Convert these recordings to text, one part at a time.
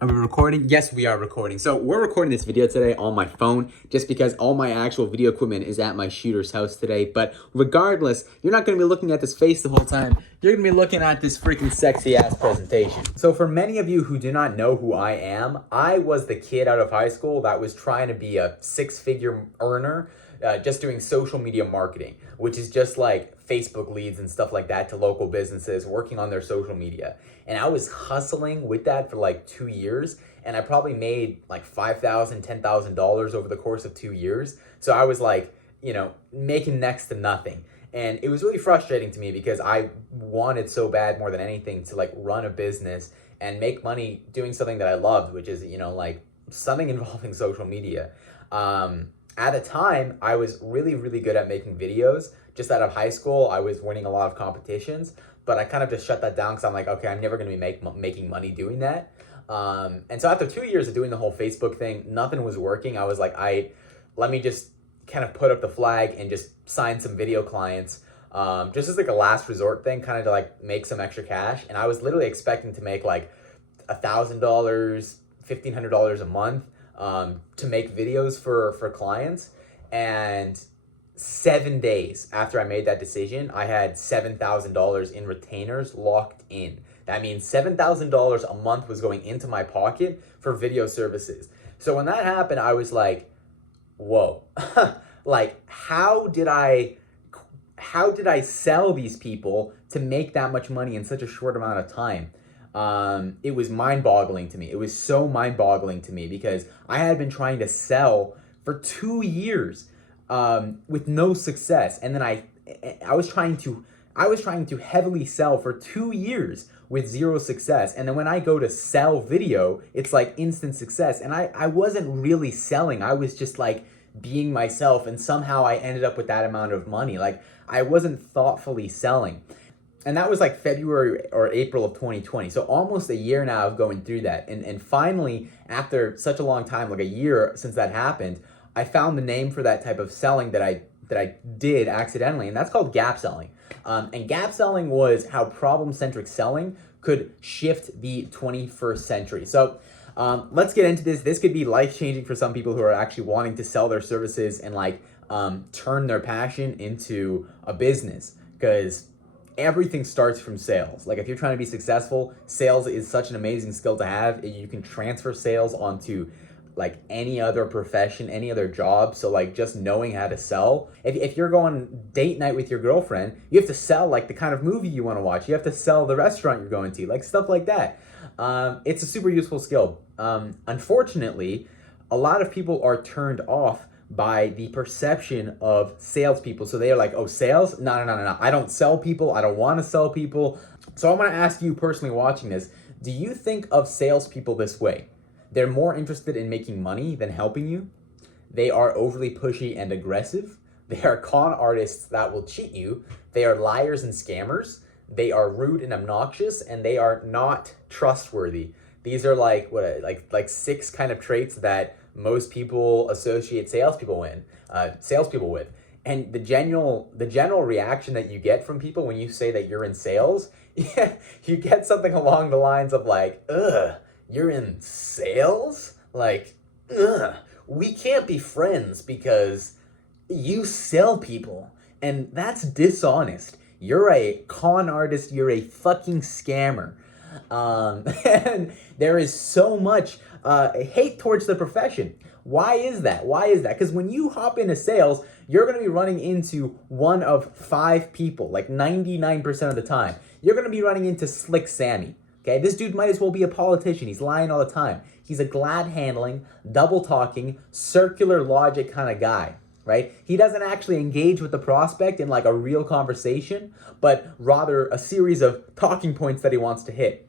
Are we recording? Yes, we are recording. So we're recording this video today on my phone just because all my actual video equipment is at my shooter's house today. But regardless, you're not going to be looking at this face the whole time. You're going to be looking at this freaking sexy ass presentation. So for many of you who do not know who I am, I was the kid out of high school that was trying to be a six-figure earner, just doing social media marketing, which is just like Facebook leads and stuff like that to local businesses, working on their social media. And I was hustling with that for like 2 years, and I probably made like $5,000, $10,000 over the course of 2 years. So I was like, making next to nothing. And it was really frustrating to me because I wanted so bad more than anything to like run a business and make money doing something that I loved, which is, like something involving social media. At the time, I was really, really good at making videos. Just out of high school, I was winning a lot of competitions, but I kind of just shut that down because I'm like, okay, I'm never going to be making money doing that. And so after 2 years of doing the whole Facebook thing, nothing was working. I was like, let me just kind of put up the flag and just sign some video clients, just as like a last resort thing, kind of to like make some extra cash. And I was literally expecting to make like $1,000, $1,500 a month, to make videos for clients. And 7 days after I made that decision, I had $7,000 in retainers locked in. That means $7,000 a month was going into my pocket for video services. So when that happened, I was like, whoa, like how did I sell these people to make that much money in such a short amount of time? It was mind-boggling to me. It was so mind-boggling to me because I had been trying to sell for 2 years with no success, and then I was trying to heavily sell for 2 years with zero success. And then when I go to sell video, it's like instant success. And I wasn't really selling. I was just like being myself, and somehow I ended up with that amount of money. Like I wasn't thoughtfully selling. And that was like February or April of 2020. So almost a year now of going through that. And finally, after such a long time, like a year since that happened, I found the name for that type of selling that I did accidentally, and that's called gap selling. And gap selling was how problem-centric selling could shift the 21st century. So let's get into this. This could be life-changing for some people who are actually wanting to sell their services and like turn their passion into a business, because everything starts from sales. Like if you're trying to be successful, sales is such an amazing skill to have. You can transfer sales onto like any other profession, any other job. So like just knowing how to sell. If you're going date night with your girlfriend, you have to sell like the kind of movie you want to watch. You have to sell the restaurant you're going to, like stuff like that. It's a super useful skill. Unfortunately, a lot of people are turned off by the perception of salespeople. So they are like, oh, sales? No. I don't sell people. I don't want to sell people. So I'm going to ask you personally watching this, do you think of salespeople this way? They're more interested in making money than helping you. They are overly pushy and aggressive. They are con artists that will cheat you. They are liars and scammers. They are rude and obnoxious, and they are not trustworthy. These are like like 6 kind of traits that most people associate salespeople with. And the general reaction that you get from people when you say that you're in sales, you get something along the lines of like, ugh, you're in sales? Like, ugh, we can't be friends because you sell people. And that's dishonest. You're a con artist. You're a fucking scammer. And there is so much hate towards the profession. Why is that? Because when you hop into sales, you're going to be running into one of 5 people, like 99% of the time. You're going to be running into Slick Sammy. Okay, this dude might as well be a politician. He's lying all the time. He's a glad-handling, double-talking, circular logic kind of guy, right? He doesn't actually engage with the prospect in like a real conversation, but rather a series of talking points that he wants to hit.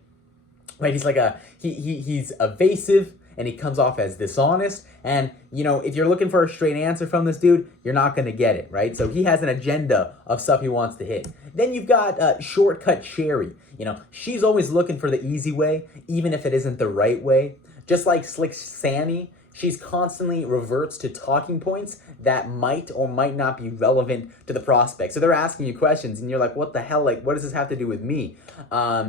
Right? He's like he's evasive, and he comes off as dishonest. And, if you're looking for a straight answer from this dude, you're not going to get it, right? So he has an agenda of stuff he wants to hit. Then you've got Shortcut Sherry. She's always looking for the easy way, even if it isn't the right way. Just like Slick Sammy, She's constantly reverts to talking points that might or might not be relevant to the prospect. So they're asking you questions and you're like, what the hell? Like, what does this have to do with me?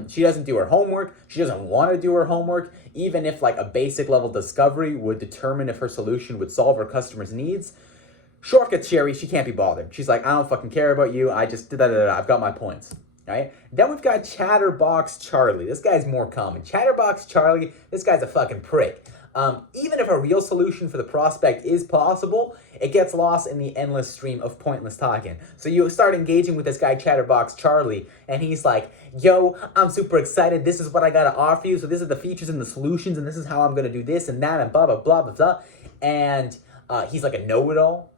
She doesn't do her homework. She doesn't want to do her homework. Even if like a basic level discovery would determine if her solution would solve her customer's needs, shortcut Sherry, she can't be bothered. She's like, I don't fucking care about you. I just, I've got my points. Right? Then we've got Chatterbox Charlie. This guy's more common. Chatterbox Charlie, this guy's a fucking prick. Even if a real solution for the prospect is possible, it gets lost in the endless stream of pointless talking. So you start engaging with this guy, Chatterbox Charlie, and he's like, yo, I'm super excited. This is what I got to offer you. So this is the features and the solutions, and this is how I'm going to do this and that and blah, blah, blah, blah, blah. And he's like a know-it-all,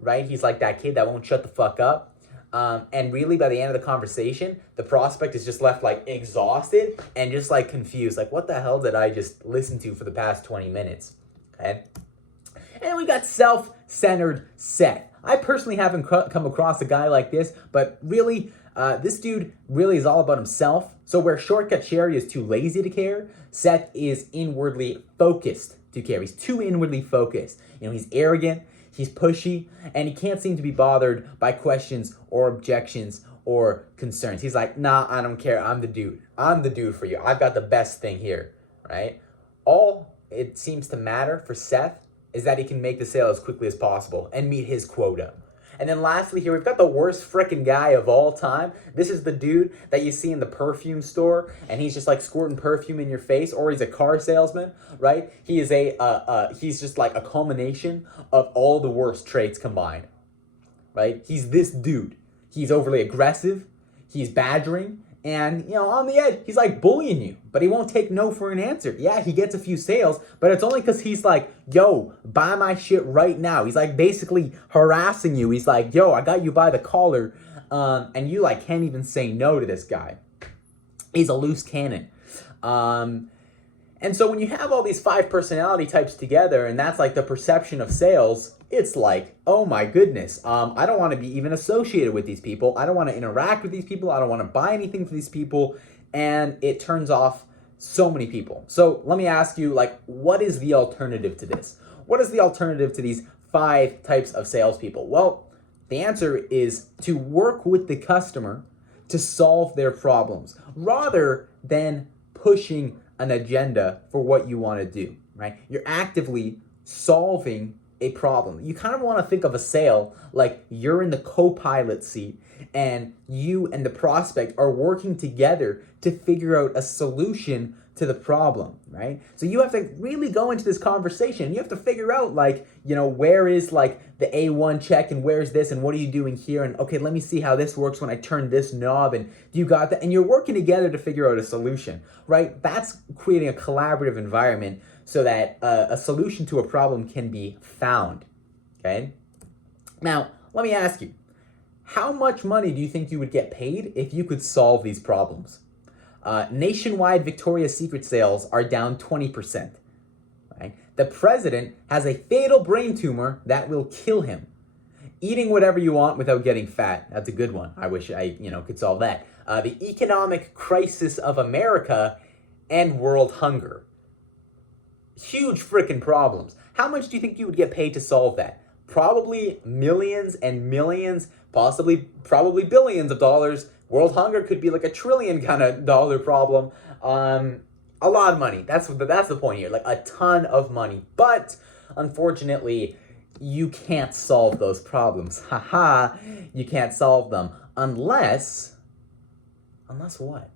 right? He's like that kid that won't shut the fuck up. And really, by the end of the conversation, the prospect is just left like exhausted and just like confused. Like, what the hell did I just listen to for the past 20 minutes? Okay. And then we got self-centered Seth. I personally haven't come across a guy like this, but really, this dude really is all about himself. So where Shortcut Sherry is too lazy to care, Seth is inwardly focused to care. He's too inwardly focused. You know, he's arrogant. He's pushy, and he can't seem to be bothered by questions or objections or concerns. He's like, nah, I don't care. I'm the dude. I'm the dude for you. I've got the best thing here, right? All it seems to matter for Seth is that he can make the sale as quickly as possible and meet his quota. And then lastly here, we've got the worst frickin' guy of all time. This is the dude that you see in the perfume store, and he's just like squirting perfume in your face, or he's a car salesman, right? He is he's just like a culmination of all the worst traits combined, right? He's this dude. He's overly aggressive, he's badgering, and, you know, on the edge, he's like bullying you, but he won't take no for an answer. Yeah, he gets a few sales, but it's only because he's like, yo, buy my shit right now. He's like basically harassing you. He's like, yo, I got you by the collar, and you like can't even say no to this guy. He's a loose cannon. And so when you have all these 5 personality types together, and that's like the perception of sales, it's like, oh my goodness, I don't want to be even associated with these people. I don't want to interact with these people. I don't want to buy anything for these people. And it turns off so many people. So let me ask you, like, what is the alternative to this? What is the alternative to these 5 types of salespeople? Well, the answer is to work with the customer to solve their problems rather than pushing an agenda for what you want to do, right? You're actively solving a problem. You kind of want to think of a sale like you're in the co-pilot seat and you and the prospect are working together to figure out a solution to the problem, right? So you have to really go into this conversation. You have to figure out, like, you know, where is like the A1 check and where's this and what are you doing here? And okay, let me see how this works when I turn this knob, and you got that. And you're working together to figure out a solution, right? That's creating a collaborative environment so that a solution to a problem can be found, okay? Now, let me ask you, how much money do you think you would get paid if you could solve these problems? Nationwide Victoria's Secret sales are down 20%. Right? The president has a fatal brain tumor that will kill him. Eating whatever you want without getting fat. That's a good one. I wish I, could solve that. The economic crisis of America and world hunger. Huge freaking problems. How much do you think you would get paid to solve that? Probably millions and millions, probably billions of dollars. World hunger could be like $1 trillion kind of dollar problem. A lot of money. That's the point here. Like a ton of money. But unfortunately, you can't solve those problems. Haha, you can't solve them unless what?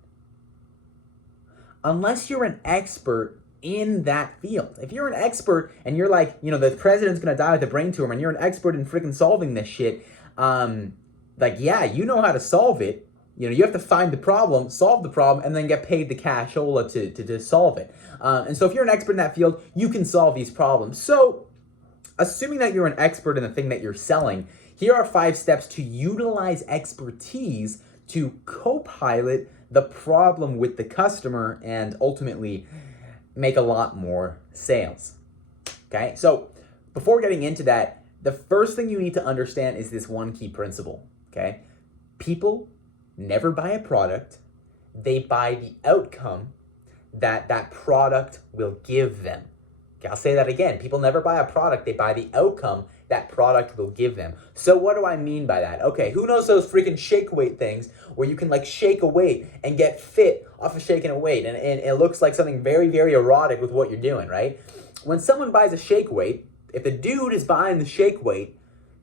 Unless you're an expert in that field. If you're an expert and you're like, the president's gonna die with a brain tumor and you're an expert in freaking solving this shit, yeah, you know how to solve it. You have to find the problem, solve the problem, and then get paid the cashola to solve it. And so if you're an expert in that field, you can solve these problems. So assuming that you're an expert in the thing that you're selling, here are 5 steps to utilize expertise to co-pilot the problem with the customer and ultimately make a lot more sales. Okay, so before getting into that, the first thing you need to understand is this one key principle, okay? People never buy a product, they buy the outcome that product will give them, Okay, I'll say that again. People never buy a product, they buy the outcome that product will give them. So what do I mean by that? Okay, who knows those freaking shake weight things where you can like shake a weight and get fit off of shaking a weight, and it looks like something very, very erotic with what you're doing, right? When someone buys a shake weight, if the dude is buying the shake weight,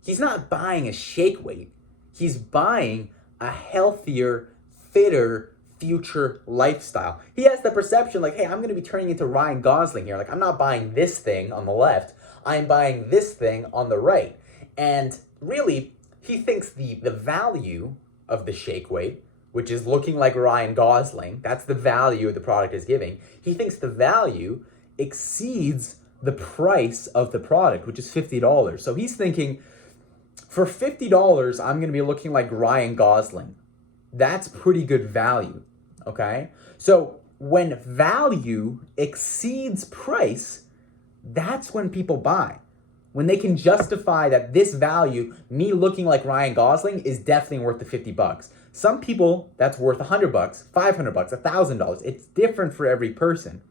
he's not buying a shake weight. He's buying a healthier, fitter future lifestyle. He has the perception like, hey, I'm going to be turning into Ryan Gosling here. Like, I'm not buying this thing on the left. I'm buying this thing on the right. And really, he thinks the value of the shake weight, which is looking like Ryan Gosling, that's the value the product is giving. He thinks the value exceeds the price of the product, which is $50. So he's thinking, for $50, I'm going to be looking like Ryan Gosling. That's pretty good value, okay? So when value exceeds price, that's when people buy. When they can justify that this value, me looking like Ryan Gosling, is definitely worth the $50. Some people, that's worth $100, $500, $1,000. It's different for every person,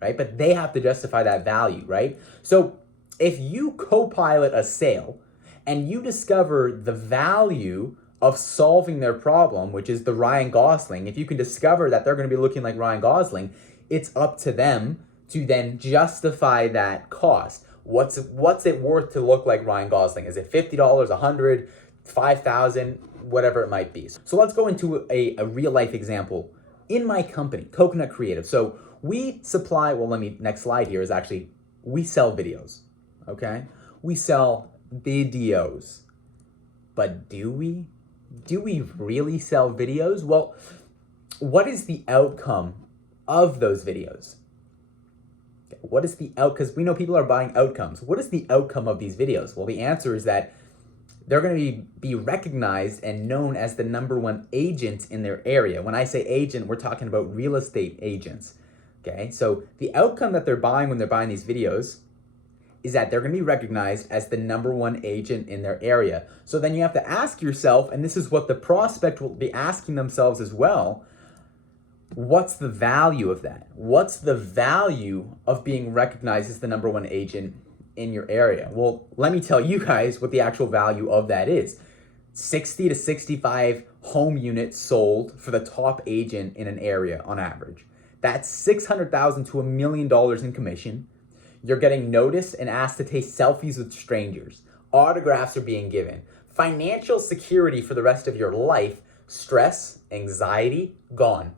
right? But they have to justify that value, right? So if you co-pilot a sale and you discover the value of solving their problem, which is the Ryan Gosling, if you can discover that they're going to be looking like Ryan Gosling, it's up to them to then justify that cost. What's it worth to look like Ryan Gosling? Is it $50, $100, $5,000, whatever it might be? So let's go into a real life example. In my company, Coconut Creative. So we supply, next slide here is actually, we sell videos, okay? We sell videos. But do we? Do we really sell videos? Well, what is the outcome of those videos? What is the because we know people are buying outcomes. What is the outcome of these videos? Well, the answer is that they're going to be recognized and known as the #1 agent in their area. When I say agent, we're talking about real estate agents. Okay, so the outcome that they're buying when they're buying these videos is that they're going to be recognized as the #1 agent in their area. So then you have to ask yourself, and this is what the prospect will be asking themselves as well, what's the value of that? What's the value of being recognized as the #1 agent in your area? Well, let me tell you guys what the actual value of that is. 60 to 65 home units sold for the top agent in an area on average. That's $600,000 to $1 million in commission. You're getting noticed and asked to take selfies with strangers. Autographs are being given. Financial security for the rest of your life. Stress, anxiety, gone,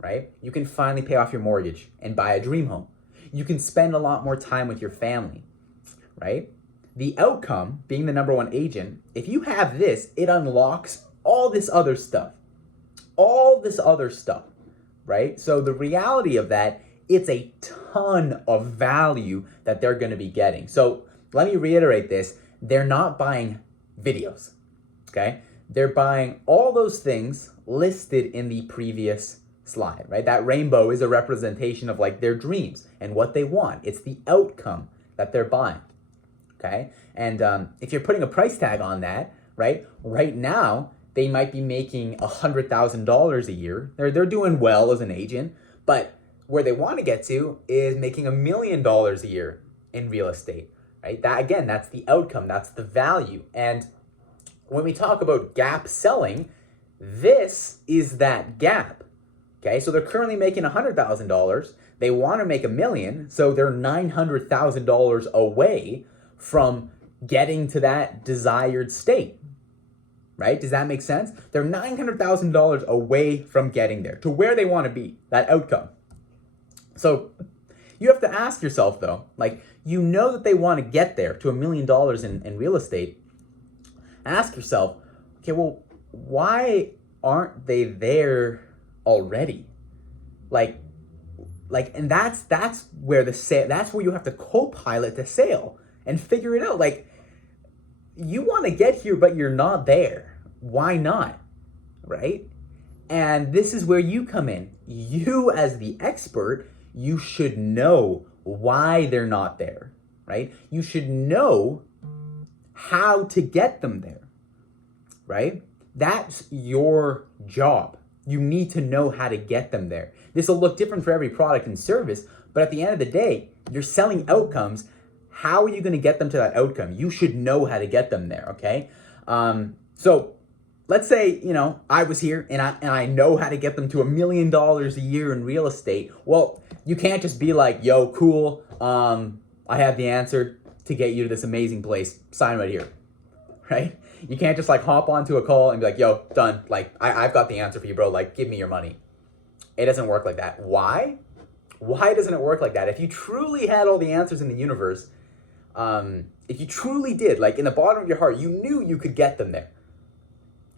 right? You can finally pay off your mortgage and buy a dream home. You can spend a lot more time with your family, right? The outcome, being the #1 agent, if you have this, it unlocks all this other stuff. All this other stuff, right? So the reality of that, it's a ton of value that they're going to be getting. So let me reiterate this. They're not buying videos, okay? They're buying all those things listed in the previous slide, right? That rainbow is a representation of like their dreams and what they want. It's the outcome that they're buying, okay? And if you're putting a price tag on that, right? Right now, they might be making $100,000 a year. They're doing well as an agent, but where they want to get to is making $1 million a year in real estate, right? That again, that's the outcome, that's the value. And when we talk about gap selling, this is that gap, okay? So they're currently making $100,000. They want to make $1 million, so they're $900,000 away from getting to that desired state, right? Does that make sense? They're $900,000 away from getting there to where they want to be, that outcome. So you have to ask yourself though, like, you know that they want to get there to $1 million in real estate. Ask yourself, okay, well, why aren't they there already? And that's where that's where you have to co-pilot the sale and figure it out. Like, you want to get here, but you're not there. Why not? Right? And this is where you come in. You as the expert, you should know why they're not there, right? You should know how to get them there, right? That's your job. You need to know how to get them there. This will look different for every product and service, But at the end of the day, you're selling outcomes. How are you going to get them to that outcome? You should know how to get them there, okay? So let's say, I was here and I know how to get them to $1 million a year in real estate. Well, you can't just be like, yo, cool, I have the answer to get you to this amazing place. Sign right here, right? You can't just like hop onto a call and be like, yo, done. Like, I've got the answer for you, bro. Like, give me your money. It doesn't work like that. Why? Why doesn't it work like that? If you truly had all the answers in the universe, if you truly did, like in the bottom of your heart, you knew you could get them there,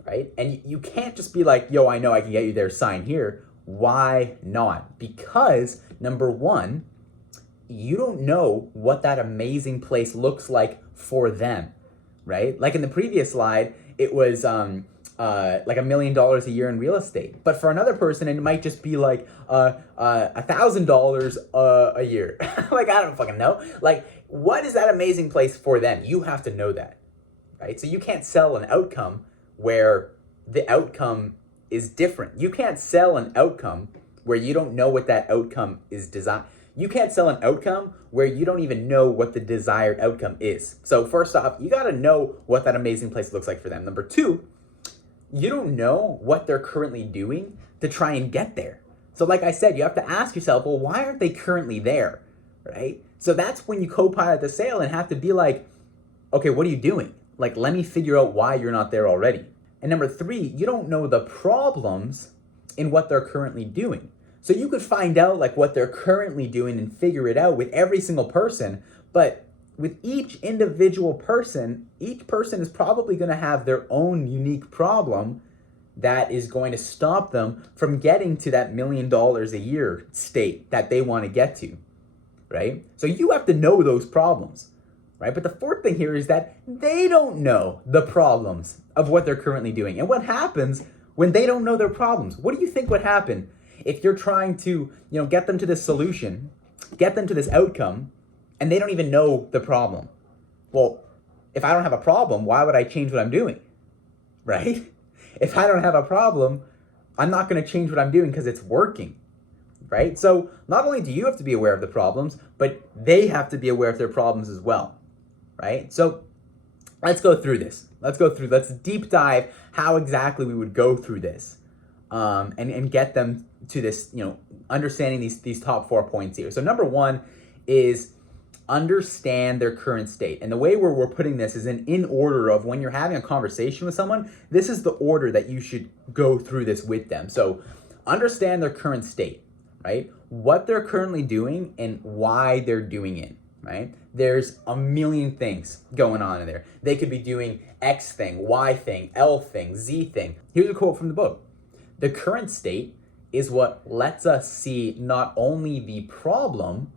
right? And you can't just be like, yo, I know I can get you there, sign here. Why not? Because number one, you don't know what that amazing place looks like for them, right? Like in the previous slide, it was like $1 million a year in real estate. But for another person, it might just be like $1,000 a year. Like, I don't fucking know. Like, what is that amazing place for them? You have to know that, right? So you can't sell an outcome where the outcome is different. You can't sell an outcome where you don't know what that outcome is designed. You can't sell an outcome where you don't even know what the desired outcome is. So first off, you got to know what that amazing place looks like for them. Number two, you don't know what they're currently doing to try and get there. So like I said, you have to ask yourself, well, why aren't they currently there, right? So that's when you co-pilot the sale and have to be like, okay, what are you doing? Like, let me figure out why you're not there already. And number three, you don't know the problems in what they're currently doing. So you could find out like what they're currently doing and figure it out with every single person, but with each individual person, each person is probably going to have their own unique problem that is going to stop them from getting to that $1 million a year state that they want to get to, right? So you have to know those problems, right? But the fourth thing here is that they don't know the problems of what they're currently doing. And what happens when they don't know their problems? What do you think would happen if you're trying to, get them to this solution, get them to this outcome, and they don't even know the problem? Well, if I don't have a problem, why would I change what I'm doing, right? If I don't have a problem, I'm not going to change what I'm doing because it's working, right? So not only do you have to be aware of the problems, but they have to be aware of their problems as well, right? So let's go through this. Let's deep dive how exactly we would go through this and get them to this, understanding these top 4 points here. So number one is understand their current state. And the way we're putting this is in order of when you're having a conversation with someone, this is the order that you should go through this with them. So understand their current state, right? What they're currently doing and why they're doing it, right? There's a million things going on in there. They could be doing X thing, Y thing, L thing, Z thing. Here's a quote from the book. The current state is what lets us see not only the problem,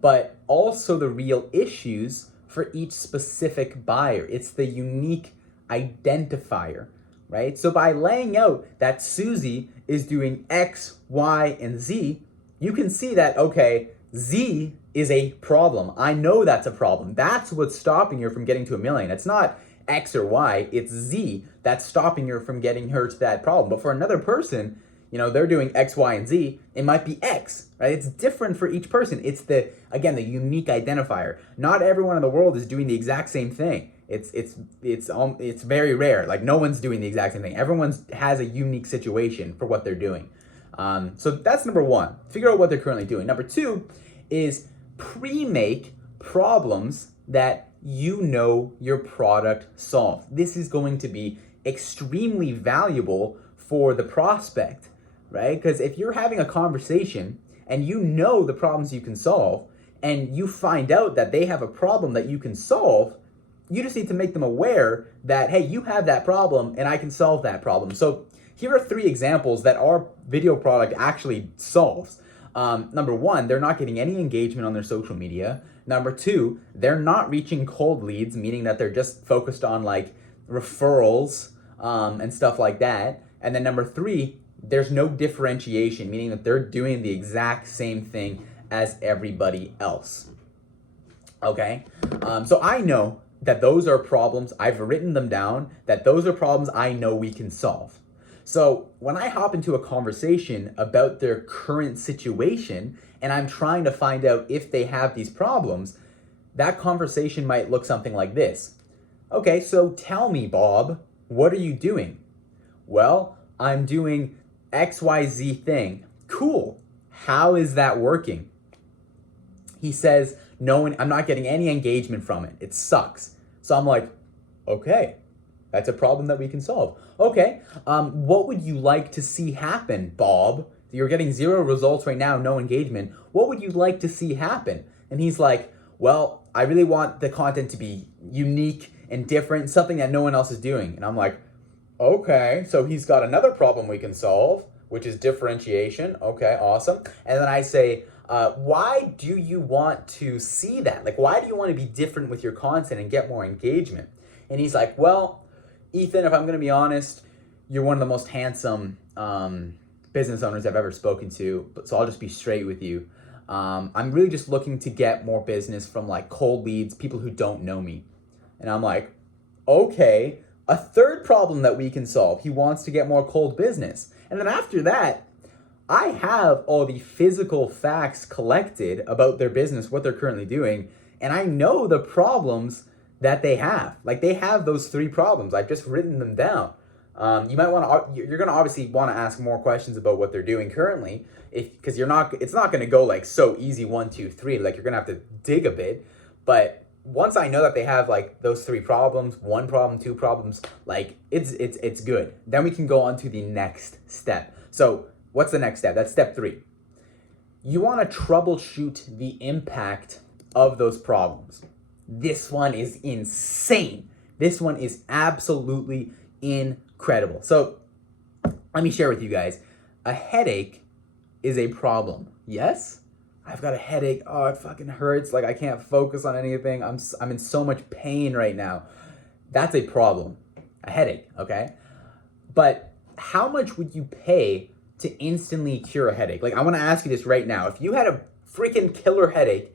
but also the real issues for each specific buyer. It's the unique identifier, right? So by laying out that Susie is doing X, Y, and Z, you can see that, okay, Z is a problem. I know that's a problem. That's what's stopping her from getting to $1 million. It's not X or Y, it's Z that's stopping her from getting her to that problem. But for another person, they're doing X, Y, and Z. It might be X, right? It's different for each person. It's the unique identifier. Not everyone in the world is doing the exact same thing. It's very rare. Like, no one's doing the exact same thing. Everyone has a unique situation for what they're doing. So that's number one. Figure out what they're currently doing. Number two is pre-make problems that your product solves. This is going to be extremely valuable for the prospect, right? Because if you're having a conversation and you know the problems you can solve, and you find out that they have a problem that you can solve, you just need to make them aware that, hey, you have that problem and I can solve that problem. So here are 3 examples that our video product actually solves. Number one, they're not getting any engagement on their social media. Number two, they're not reaching cold leads, meaning that they're just focused on like referrals and stuff like that. And then number 3, there's no differentiation, meaning that they're doing the exact same thing as everybody else. Okay? So I know that those are problems. I've written them down, that those are problems I know we can solve. So when I hop into a conversation about their current situation and I'm trying to find out if they have these problems, that conversation might look something like this. Okay, so tell me, Bob, what are you doing? Well, I'm doing XYZ thing. Cool. How is that working? He says, no, I'm not getting any engagement from it. It sucks. So I'm like, okay, that's a problem that we can solve. Okay, what would you like to see happen, Bob? You're getting 0 results right now, no engagement. What would you like to see happen? And he's like, well, I really want the content to be unique and different, something that no one else is doing. And I'm like, okay, so he's got another problem we can solve, which is differentiation. Okay, awesome. And then I say, why do you want to see that? Like, why do you want to be different with your content and get more engagement? And he's like, well, Ethan, if I'm going to be honest, you're one of the most handsome business owners I've ever spoken to, so I'll just be straight with you. I'm really just looking to get more business from like cold leads, people who don't know me. And I'm like, okay, a third problem that we can solve. He wants to get more cold business. And then after that, I have all the physical facts collected about their business, what they're currently doing, and I know the problems that they have. Like, they have those 3 problems. I've just written them down. You might want to, you're going to obviously want to ask more questions about what they're doing currently, because it's not going to go like so easy 1, 2, 3. Like, you're going to have to dig a bit. But once I know that they have like those 3 problems, 1 problem, 2 problems, like it's good. Then we can go on to the next step. So what's the next step? That's step 3. You want to troubleshoot the impact of those problems. This one is insane. This one is absolutely incredible. So let me share with you guys. A headache is a problem. Yes? I've got a headache. Oh, it fucking hurts. Like, I can't focus on anything. I'm in so much pain right now. That's a problem. A headache, okay? But how much would you pay to instantly cure a headache? Like, I want to ask you this right now. If you had a freaking killer headache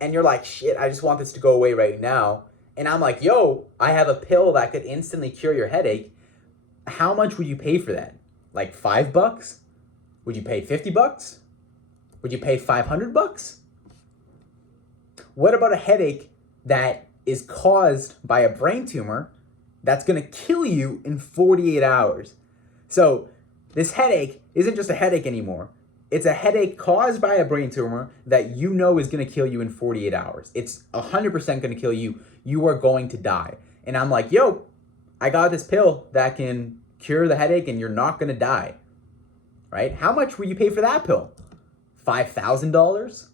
and you're like, shit, I just want this to go away right now, and I'm like, yo, I have a pill that could instantly cure your headache, how much would you pay for that? Like $5? Would you pay $50? Would you pay $500? What about a headache that is caused by a brain tumor that's going to kill you in 48 hours? So this headache isn't just a headache anymore. It's a headache caused by a brain tumor that you know is going to kill you in 48 hours. It's 100% going to kill you. You are going to die. And I'm like, yo, I got this pill that can cure the headache and you're not going to die. Right? How much would you pay for that pill? $5,000?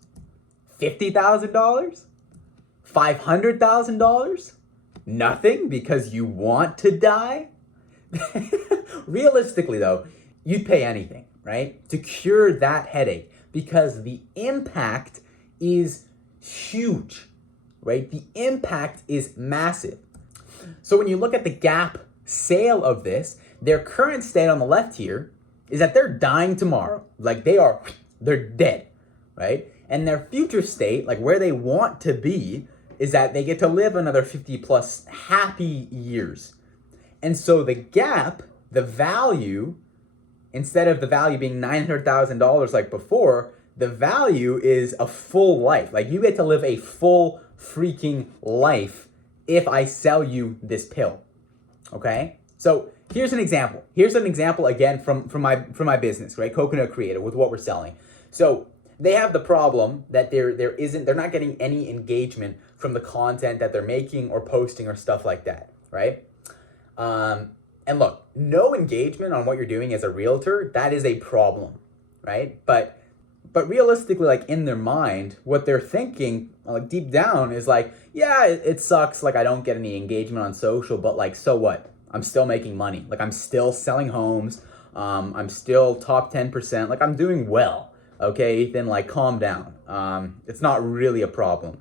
$50,000? $500,000? Nothing because you want to die? Realistically though, you'd pay anything, right? To cure that headache, because the impact is huge, right? The impact is massive. So when you look at the gap sale of this, their current state on the left here is that they're dying tomorrow. Like, they're dead, right? And their future state, like where they want to be, is that they get to live another 50 plus happy years. And so the gap, the value, instead of the value being $900,000 like before, the value is a full life. Like, you get to live a full freaking life if I sell you this pill, okay? So here's an example. Here's an example again from my business, right? Coconut Creator, with what we're selling. So they have the problem that they're not getting any engagement from the content that they're making or posting or stuff like that, right? And look, no engagement on what you're doing as a realtor, that is a problem, right? But realistically, like, in their mind, what they're thinking, like, deep down is like, yeah, it sucks, like, I don't get any engagement on social, but like, so what? I'm still making money. Like, I'm still selling homes. I'm still top 10%. Like, I'm doing well. Okay, Ethan, like, calm down. It's not really a problem.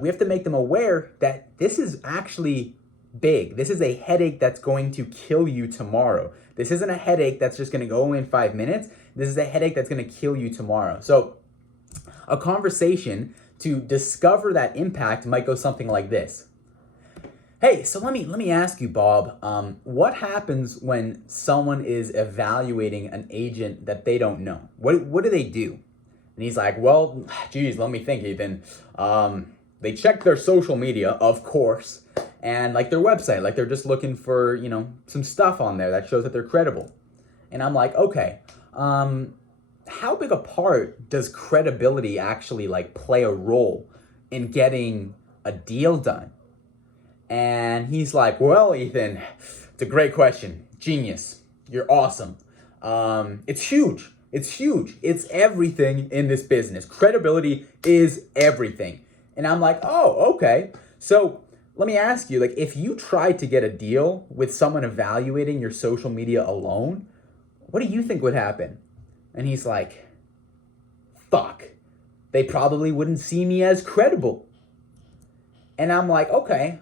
We have to make them aware that this is actually big. This is a headache that's going to kill you tomorrow. This isn't a headache that's just going to go away in 5 minutes. This is a headache that's going to kill you tomorrow. So a conversation to discover that impact might go something like this. Hey, so let me ask you, Bob, what happens when someone is evaluating an agent that they don't know? What do they do? And he's like, well, geez, let me think, Ethan. They check their social media, of course, and like their website, like they're just looking for, some stuff on there that shows that they're credible. And I'm like, okay, how big a part does credibility actually like play a role in getting a deal done? And he's like, well, Ethan, it's a great question. Genius. You're awesome. It's huge. It's huge. It's everything in this business. Credibility is everything. And I'm like, oh, okay. So let me ask you, like, if you tried to get a deal with someone evaluating your social media alone, what do you think would happen? And he's like, fuck, they probably wouldn't see me as credible. And I'm like, okay,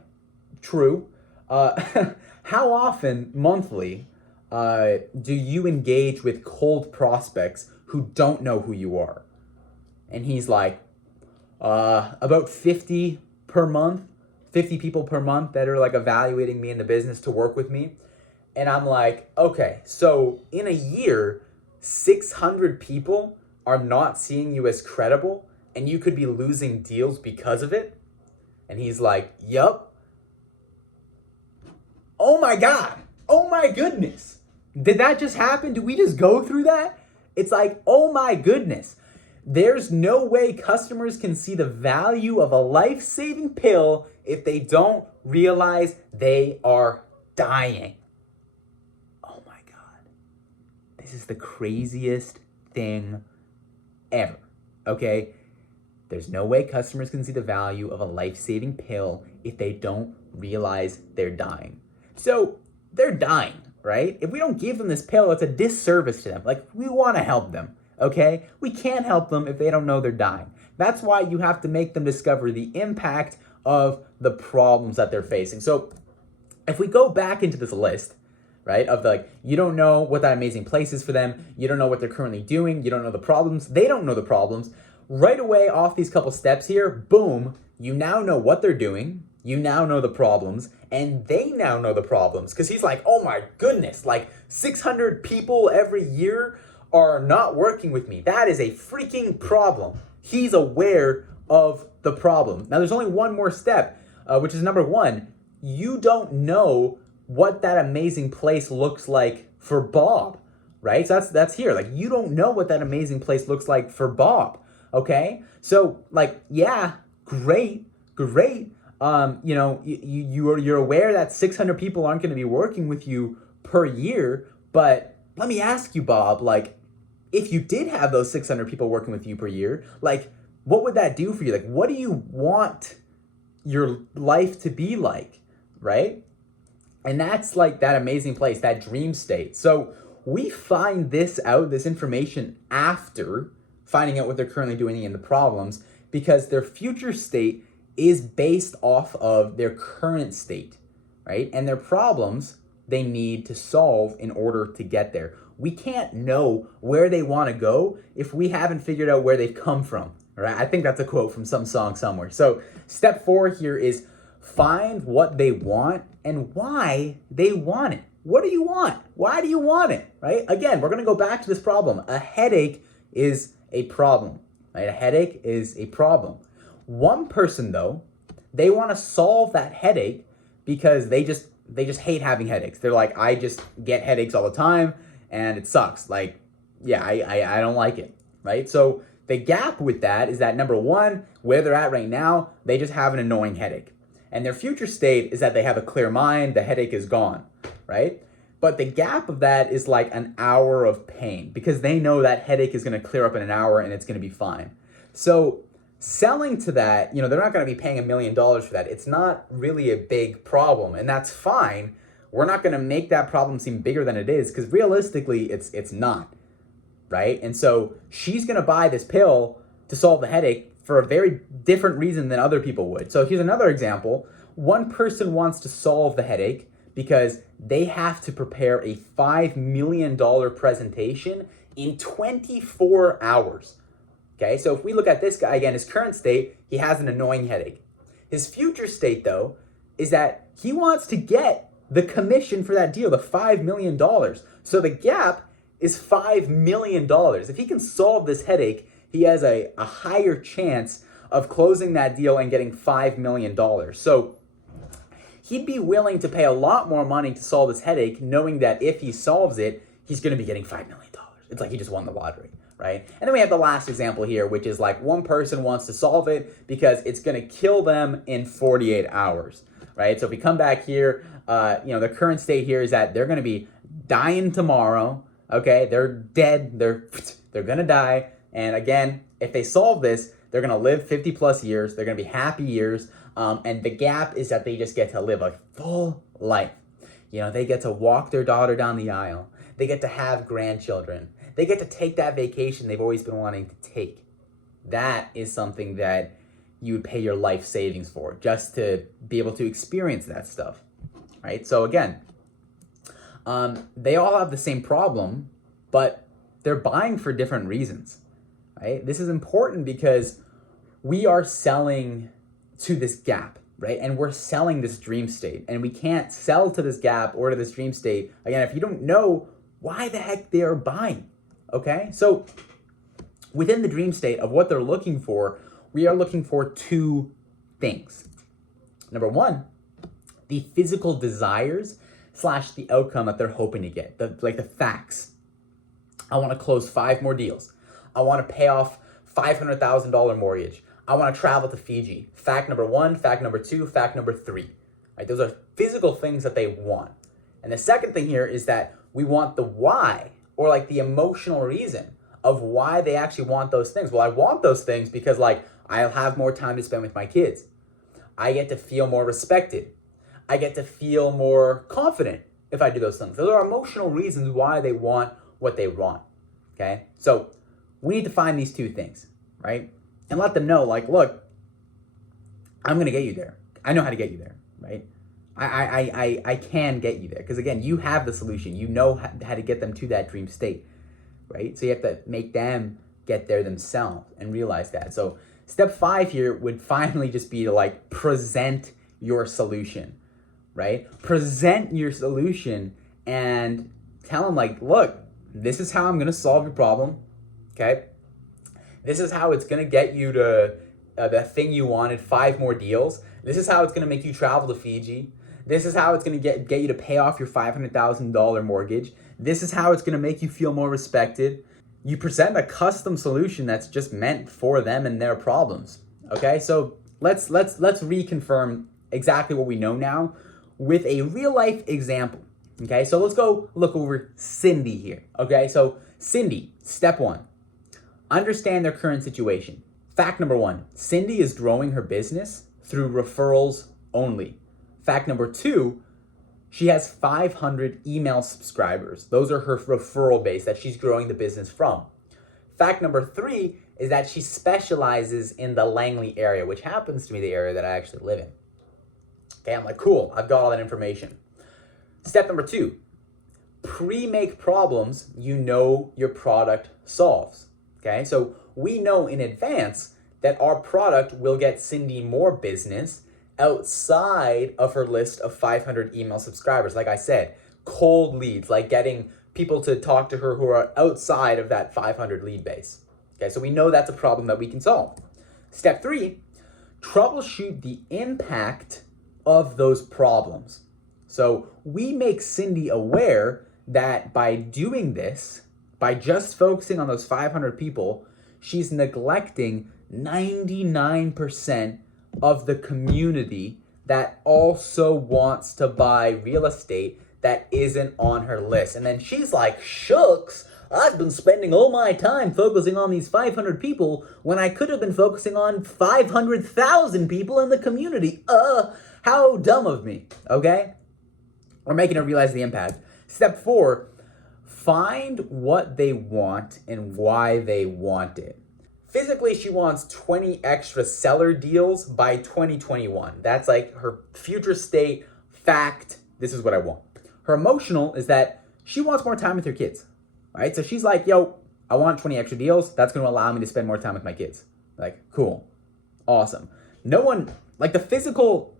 true. How often monthly do you engage with cold prospects who don't know who you are? And he's like, about 50 per month, 50 people per month that are like evaluating me in the business to work with me. And I'm like, okay, so in a year, 600 people are not seeing you as credible and you could be losing deals because of it? And he's like, yup. Oh my God. Oh my goodness. Did that just happen? Did we just go through that? It's like, oh my goodness. There's no way customers can see the value of a life-saving pill if they don't realize they are dying. Oh my God. This is the craziest thing ever, okay? There's no way customers can see the value of a life-saving pill if they don't realize they're dying. So they're dying, right? If we don't give them this pill, it's a disservice to them. Like, we want to help them, okay? We can't help them if they don't know they're dying. That's why you have to make them discover the impact of the problems that they're facing. So if we go back into this list, right, of you don't know what that amazing place is for them, you don't know what they're currently doing, you don't know the problems, they don't know the problems, right away off these couple steps here, boom, you now know what they're doing, you now know the problems, and they now know the problems. Because he's like, oh my goodness, 600 people every year are not working with me. That is a freaking problem. He's aware of the problem. Now there's only one more step, which is number one. You don't know what that amazing place looks like for Bob, right? So that's here. You don't know what that amazing place looks like for Bob, okay? So yeah, great. You're aware that 600 people aren't going to be working with you per year, but let me ask you, Bob, if you did have those 600 people working with you per year, what would that do for you? What do you want your life to be like, right? And that's that amazing place, that dream state. So we find this information after finding out what they're currently doing and the problems, because their future state is based off of their current state, right? And their problems they need to solve in order to get there. We can't know where they want to go if we haven't figured out where they've come from, right? I think that's a quote from some song somewhere. So step 4 here is find what they want and why they want it. What do you want? Why do you want it, right? Again, we're going to go back to this problem. A headache is a problem, right? A headache is a problem. One person, though, they want to solve that headache because they just hate having headaches. They're like, I just get headaches all the time and it sucks. I don't like it, right? So the gap with that is that, number one, where they're at right now, they just have an annoying headache. And their future state is that they have a clear mind, the headache is gone, right? But the gap of that is an hour of pain because they know that headache is going to clear up in an hour and it's going to be fine. So selling to that, they're not going to be paying $1 million for that. It's not really a big problem, and that's fine. We're not going to make that problem seem bigger than it is because realistically, it's not, right? And so she's going to buy this pill to solve the headache for a very different reason than other people would. So here's another example. One person wants to solve the headache because they have to prepare a $5 million presentation in 24 hours. Okay, so if we look at this guy, again, his current state, he has an annoying headache. His future state, though, is that he wants to get the commission for that deal, the $5 million. So the gap is $5 million. If he can solve this headache, he has a higher chance of closing that deal and getting $5 million. So he'd be willing to pay a lot more money to solve this headache, knowing that if he solves it, he's going to be getting $5 million. It's like he just won the lottery, right? And then we have the last example here, which is like one person wants to solve it because it's going to kill them in 48 hours, right? So if we come back here, the current state here is that they're going to be dying tomorrow, okay? They're dead. They're going to die. And again, if they solve this, they're going to live 50 plus years. They're going to be happy years. And the gap is that they just get to live a full life. They get to walk their daughter down the aisle. They get to have grandchildren. They get to take that vacation they've always been wanting to take. That is something that you would pay your life savings for, just to be able to experience that stuff, right? So again, they all have the same problem, but they're buying for different reasons, right? This is important because we are selling to this gap, right? And we're selling this dream state, and we can't sell to this gap or to this dream state, again, if you don't know why the heck they are buying, okay? So within the dream state of what they're looking for, we are looking for two things. Number one, the physical desires / the outcome that they're hoping to get, the facts. I want to close 5 more deals. I want to pay off $500,000 mortgage. I want to travel to Fiji. Fact number 1, fact number 2, fact number 3. Right? Those are physical things that they want. And the second thing here is that we want the why, or like the emotional reason of why they actually want those things. Well, I want those things because I'll have more time to spend with my kids. I get to feel more respected. I get to feel more confident if I do those things. Those are emotional reasons why they want what they want, okay? So we need to find these two things, right? And let them know, look, I'm going to get you there. I know how to get you there, right? I can get you there. Because again, you have the solution. You know how to get them to that dream state, right? So you have to make them get there themselves and realize that. So step 5 here would finally just be to present your solution, right? Present your solution and tell them look, this is how I'm going to solve your problem, okay? This is how it's going to get you to the thing you wanted, 5 more deals. This is how it's going to make you travel to Fiji. This is how it's going to get you to pay off your $500,000 mortgage. This is how it's going to make you feel more respected. You present a custom solution that's just meant for them and their problems. Okay, so let's reconfirm exactly what we know now with a real life example. Okay, so let's go look over Cindy here. Okay, so Cindy, step 1, understand their current situation. Fact number 1, Cindy is growing her business through referrals only. Fact number 2, she has 500 email subscribers. Those are her referral base that she's growing the business from. Fact number 3 is that she specializes in the Langley area, which happens to be the area that I actually live in. Okay, I'm cool, I've got all that information. Step number 2, pre-make problems you know your product solves. Okay, so we know in advance that our product will get Cindy more business outside of her list of 500 email subscribers. Like I said, cold leads, getting people to talk to her who are outside of that 500 lead base. Okay, so we know that's a problem that we can solve. Step 3, troubleshoot the impact of those problems. So we make Cindy aware that by doing this, by just focusing on those 500 people, she's neglecting 99% of the community that also wants to buy real estate that isn't on her list. And then she's like, shucks, I've been spending all my time focusing on these 500 people when I could have been focusing on 500,000 people in the community. How dumb of me, okay? We're making her realize the impact. Step 4, find what they want and why they want it. Physically, she wants 20 extra seller deals by 2021. That's her future state, fact, this is what I want. Her emotional is that she wants more time with her kids, right? So she's like, yo, I want 20 extra deals. That's going to allow me to spend more time with my kids. Cool, awesome. No one, the physical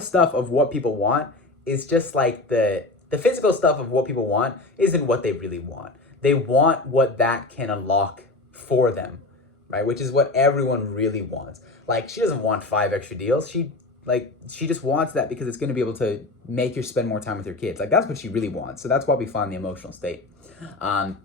stuff of what people want is just the physical stuff of what people want isn't what they really want. They want what that can unlock for them. right? Which is what everyone really wants. Like, she doesn't want 5 extra deals. She just wants that because it's going to be able to make you spend more time with your kids. Like, that's what she really wants. So that's why we find the emotional state. And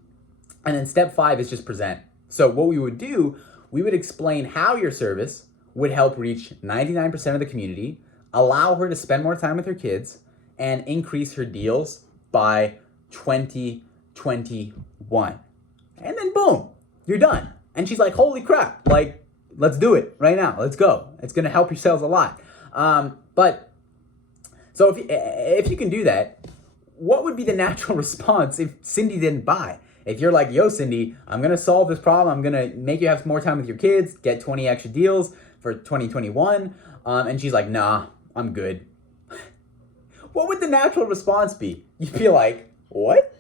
then step 5 is just present. So what we would do, we would explain how your service would help reach 99% of the community, allow her to spend more time with her kids, and increase her deals by 2021. And then boom, you're done. And she's like, holy crap, like, let's do it right now. Let's go. It's going to help your sales a lot. But so if you can do that, what would be the natural response if Cindy didn't buy? If you're like, yo, Cindy, I'm going to solve this problem. I'm going to make you have more time with your kids, get 20 extra deals for 2021. And she's like, nah, I'm good. What would the natural response be? You'd be like, what?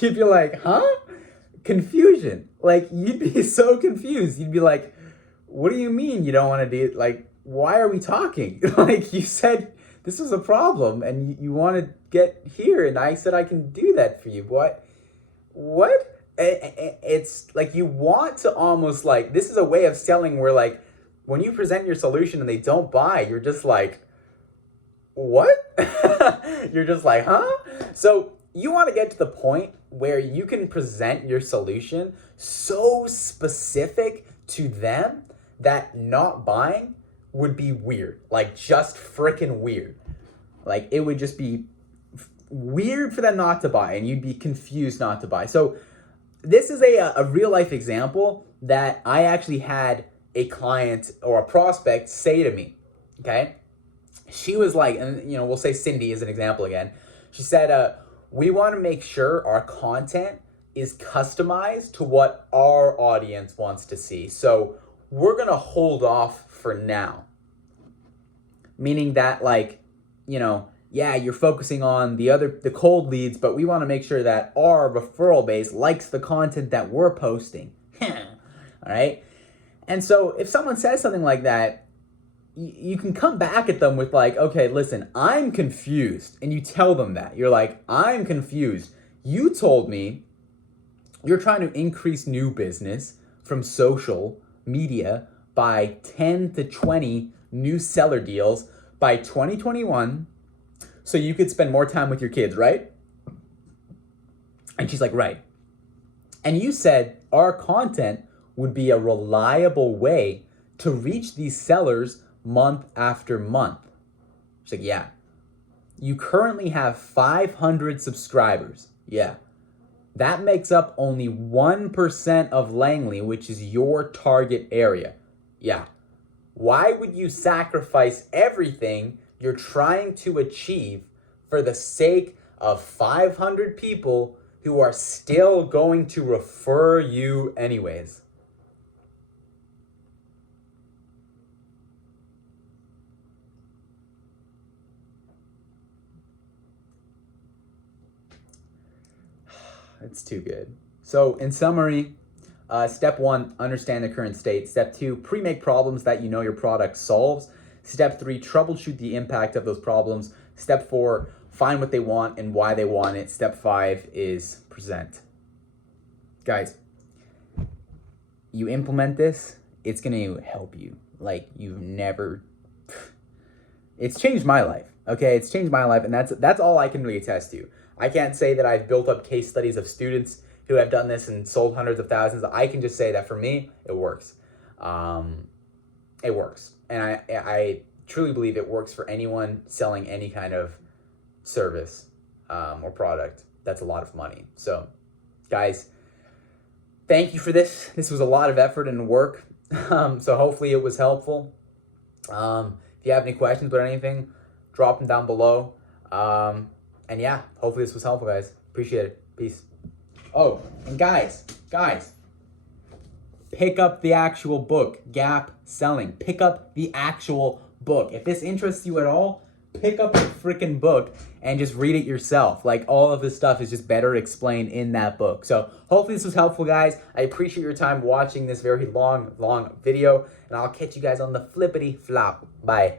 You'd be like, huh? Confusion. Like, you'd be so confused. You'd be like, what do you mean you don't want to do, like, why are we talking? Like, you said this was a problem and you want to get here and I said I can do that for you. What? It's like you want to almost like, this is a way of selling where like when you present your solution and they don't buy, you're just like, what? You're just like, huh? So you want to get to the point where you can present your solution so specific to them that not buying would be weird. Like, just freaking weird. Like, it would just be weird for them not to buy and you'd be confused not to buy. So this is a real life example that I actually had a client or a prospect say to me, okay? She was like, and we'll say Cindy as an example again. She said, we want to make sure our content is customized to what our audience wants to see. So we're going to hold off for now. Meaning that, like, yeah, you're focusing on the cold leads, but we want to make sure that our referral base likes the content that we're posting. All right? And so if someone says something like that, you can come back at them with like, okay, listen, I'm confused. And you tell them that. You're like, I'm confused. You told me you're trying to increase new business from social media by 10 to 20 new seller deals by 2021 so you could spend more time with your kids, right? And she's like, right. And you said our content would be a reliable way to reach these sellers month after month. She's like, yeah. You currently have 500 subscribers. Yeah. That makes up only 1% of Langley, which is your target area. Yeah. Why would you sacrifice everything you're trying to achieve for the sake of 500 people who are still going to refer you anyways? It's too good. So in summary, step 1, understand the current state. Step 2, pre-make problems that you know your product solves. Step 3, troubleshoot the impact of those problems. Step 4, find what they want and why they want it. Step 5 is present. Guys, you implement this, it's going to help you like you've never. It's changed my life. Okay, it's changed my life, and that's all I can really attest to. I can't say that I've built up case studies of students who have done this and sold hundreds of thousands. I can just say that for me, it works. It works. And I truly believe it works for anyone selling any kind of service or product. That's a lot of money. So, guys, thank you for this. This was a lot of effort and work. So hopefully it was helpful. If you have any questions about anything, drop them down below. And yeah, hopefully this was helpful, guys. Appreciate it. Peace. Oh, and guys, pick up the actual book, Gap Selling. Pick up the actual book. If this interests you at all, pick up the freaking book and just read it yourself. Like, all of this stuff is just better explained in that book. So hopefully this was helpful, guys. I appreciate your time watching this very long video, and I'll catch you guys on the flippity flop. Bye.